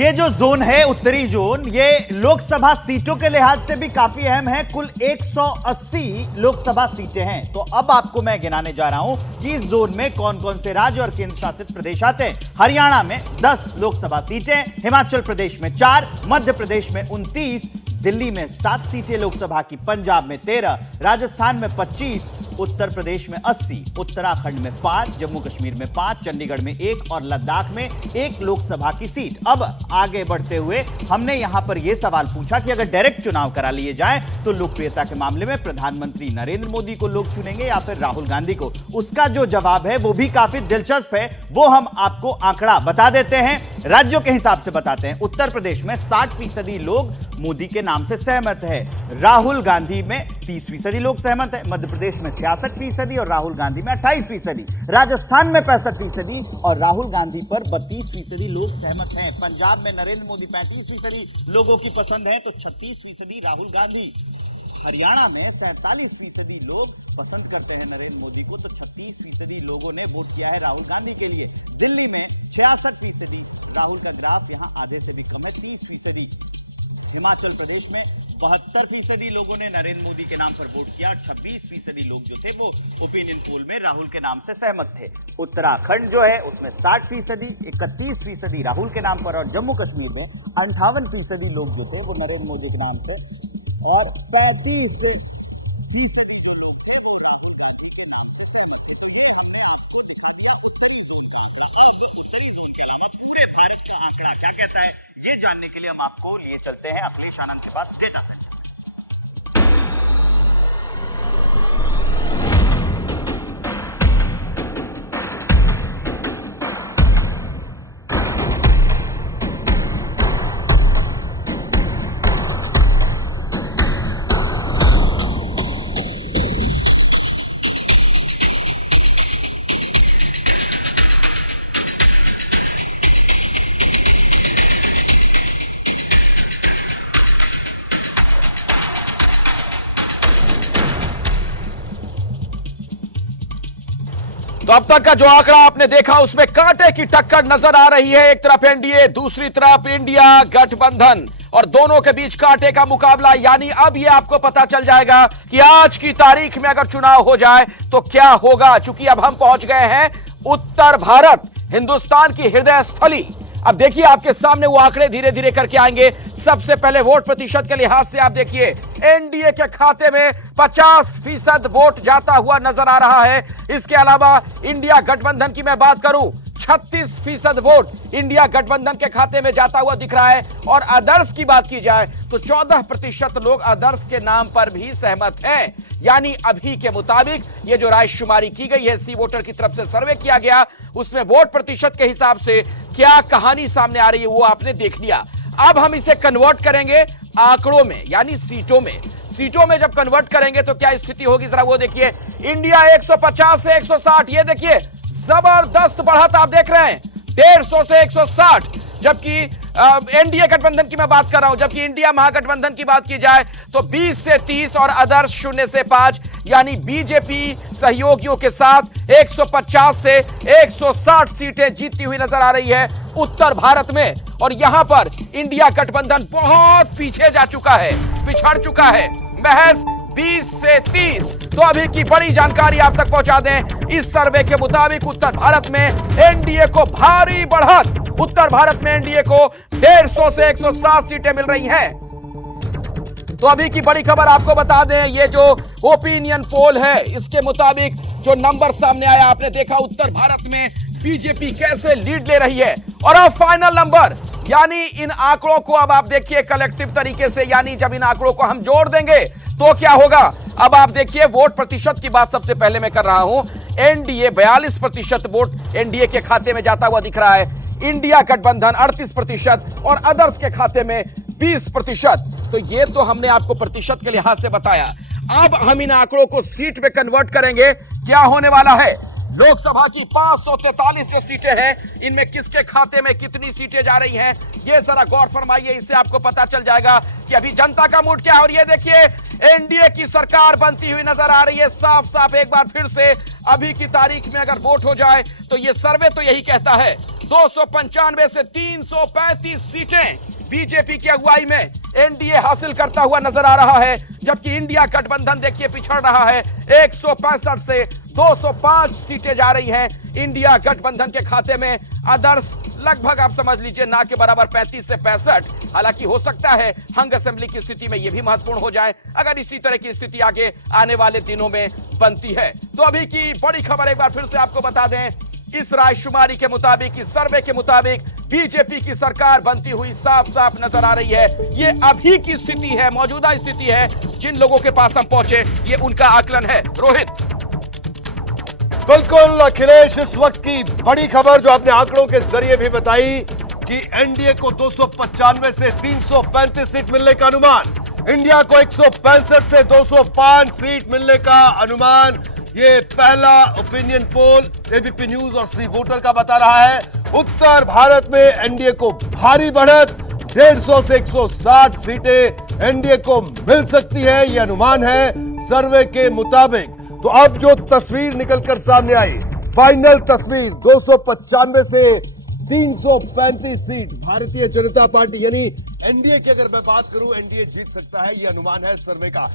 ये जो जोन है उत्तरी जोन, ये लोकसभा सीटों के लिहाज से भी काफी अहम है। कुल 180 लोकसभा सीटें हैं। तो अब आपको मैं गिनाने जा रहा हूं कि इस जोन में कौन कौन से राज्य और केंद्र शासित प्रदेश आते हैं। हरियाणा में 10 लोकसभा सीटें, हिमाचल प्रदेश में 4, मध्य प्रदेश में 29, दिल्ली में 7 सीटें लोकसभा की, पंजाब में 13, राजस्थान में 25, उत्तर प्रदेश में 80, उत्तराखंड में 5, जम्मू कश्मीर में 5, चंडीगढ़ में 1 और लद्दाख में 1 लोकसभा की सीट। अब आगे बढ़ते हुए हमने यहां पर यह सवाल पूछा कि अगर डायरेक्ट चुनाव करा लिए जाए तो लोकप्रियता के मामले में प्रधानमंत्री नरेंद्र मोदी को लोग चुनेंगे या फिर राहुल गांधी को। उसका जो जवाब है वो भी काफी दिलचस्प है, वो हम आपको आंकड़ा बता देते हैं, राज्यों के हिसाब से बताते हैं। उत्तर प्रदेश में 60% लोग मोदी के नाम से सहमत है, राहुल गांधी में 30% लोग सहमत है, मध्य प्रदेश में 66% और राहुल गांधी में 28%, राजस्थान में 65% और राहुल गांधी पर 32% लोग सहमत हैं। पंजाब में नरेंद्र मोदी 35% लोगों की पसंद है तो 36% राहुल गांधी। हरियाणा में 47% लोग पसंद करते हैं नरेंद्र मोदी को तो 36% लोगों ने वोट किया है राहुल गांधी के लिए। दिल्ली में 66%, राहुल का ग्राफ यहाँ आधे से भी कम है, 30%। हिमाचल प्रदेश में 72% लोगों ने नरेंद्र मोदी के नाम पर वोट किया, 26% लोग जो थे वो ओपिनियन पोल में राहुल के नाम से सहमत थे। उत्तराखंड जो है उसमें 60%, 31% राहुल के नाम पर और जम्मू कश्मीर में 58% लोग जो थे वो नरेंद्र मोदी के नाम से और 35% क्या कहता है ये जानने के लिए हम आपको लिए चलते हैं अखिलेश आनंद के पास डेटा सेट। तो अब तक का जो आंकड़ा आपने देखा उसमें कांटे की टक्कर नजर आ रही है। एक तरफ एनडीए, दूसरी तरफ इंडिया गठबंधन और दोनों के बीच कांटे का मुकाबला। यानी अब यह आपको पता चल जाएगा कि आज की तारीख में अगर चुनाव हो जाए तो क्या होगा। चूंकि अब हम पहुंच गए हैं उत्तर भारत, हिंदुस्तान की हृदय स्थली। अब देखिए आपके सामने वो आंकड़े धीरे धीरे करके आएंगे। सबसे पहले वोट प्रतिशत के लिहाज से आप देखिए एनडीए के खाते में 50% वोट जाता हुआ नजर आ रहा है। इसके अलावा इंडिया गठबंधन की मैं बात करूं, 36% वोट इंडिया गठबंधन के खाते में जाता हुआ दिख रहा है। और अदर्स की बात की जाए तो 14% लोग अदर्स के नाम पर भी सहमत हैं। यानी अभी के मुताबिक ये जो रायशुमारी की गई है, सी वोटर की तरफ से सर्वे किया गया, उसमें वोट प्रतिशत के हिसाब से क्या कहानी सामने आ रही है वो आपने देख लिया। अब हम इसे कन्वर्ट करेंगे आंकड़ों में, यानी सीटों में। सीटों में जब कन्वर्ट करेंगे तो क्या स्थिति होगी जरा वो देखिए। इंडिया 150 से 160, ये देखिए जबरदस्त बढ़त आप देख रहे हैं, 150 से 160। जबकि एनडीए गठबंधन की मैं बात कर रहा हूं, जबकि इंडिया महागठबंधन की बात की जाए तो 20 से 30 और अदर्स 0 से 5, यानी बीजेपी सहयोगियों के साथ 150 से 160 सीटें जीतती हुई नजर आ रही है उत्तर भारत में। और यहां पर इंडिया गठबंधन बहुत पीछे जा चुका है, पिछड़ चुका है, महज 20 से 30। तो अभी की बड़ी जानकारी आप तक पहुंचा दें। इस सर्वे के मुताबिक उत्तर भारत में एनडीए को भारी बढ़त, उत्तर भारत में एनडीए को 150 से 160 सीटें मिल रही हैं। तो अभी की बड़ी खबर आपको बता दें, ये जो ओपिनियन पोल है इसके मुताबिक जो नंबर सामने आया, आपने देखा उत्तर भारत में बीजेपी कैसे लीड ले रही है। और अब फाइनल नंबर, यानी इन आंकड़ों को अब आप देखिए कलेक्टिव तरीके से, यानी जब इन आंकड़ों को हम जोड़ देंगे तो क्या होगा। अब आप देखिए वोट प्रतिशत की बात सबसे पहले मैं कर रहा हूं। एनडीए 42% वोट एनडीए के खाते में जाता हुआ दिख रहा है, इंडिया गठबंधन 38% और अदर्स के खाते में 20%। तो ये तो हमने आपको प्रतिशत के लिहाज से बताया। अब हम इन आंकड़ों को सीट में कन्वर्ट करेंगे, क्या होने वाला है। लोकसभा की 543 जो सीटें हैं, इनमें किसके खाते में कितनी सीटें जा रही हैं, ये जरा गौर फरमाइए। इससे आपको पता चल जाएगा कि अभी जनता का मूड क्या है। और ये देखिए एनडीए की सरकार बनती हुई नजर आ रही है साफ साफ। एक बार फिर से अभी की तारीख में अगर वोट हो जाए तो ये सर्वे तो यही कहता है 295 से 335 सीटें बीजेपी की अगुवाई में एनडीए हासिल करता हुआ नजर आ रहा है, जबकि इंडिया गठबंधन देखिए पिछड़ रहा है। 165 से 205 सीटें जा रही हैं इंडिया गठबंधन के खाते में। अदर्स लगभग आप समझ लीजिए ना के बराबर 35 से 65। हालांकि हो सकता है हंग असेंबली की स्थिति में यह भी महत्वपूर्ण हो जाए अगर इसी तरह की स्थिति आगे आने वाले दिनों में बनती है। तो अभी की बड़ी खबर एक बार फिर से आपको बता दें, इस रायशुमारी के मुताबिक, इस सर्वे के मुताबिक बीजेपी की सरकार बनती हुई साफ साफ नजर आ रही है। ये अभी की स्थिति है, मौजूदा स्थिति है। जिन लोगों के पास हम पहुंचे ये उनका आकलन है। रोहित। बिल्कुल अखिलेश, इस वक्त की बड़ी खबर जो आपने आंकड़ों के जरिए भी बताई कि एनडीए को 295 से 335 सीट मिलने का अनुमान, इंडिया को 165 से 205 सीट मिलने का अनुमान। ये पहला ओपिनियन पोल एबीपी न्यूज और सी वोटर का बता रहा है। उत्तर भारत में एनडीए को भारी बढ़त, 150 से 160 सीटें एनडीए को मिल सकती है, यह अनुमान है सर्वे के मुताबिक। तो अब जो तस्वीर निकलकर सामने आई, फाइनल तस्वीर 295 से 335 सीट भारतीय जनता पार्टी यानी एनडीए की अगर मैं बात करूं, एनडीए जीत सकता है, यह अनुमान है सर्वे का।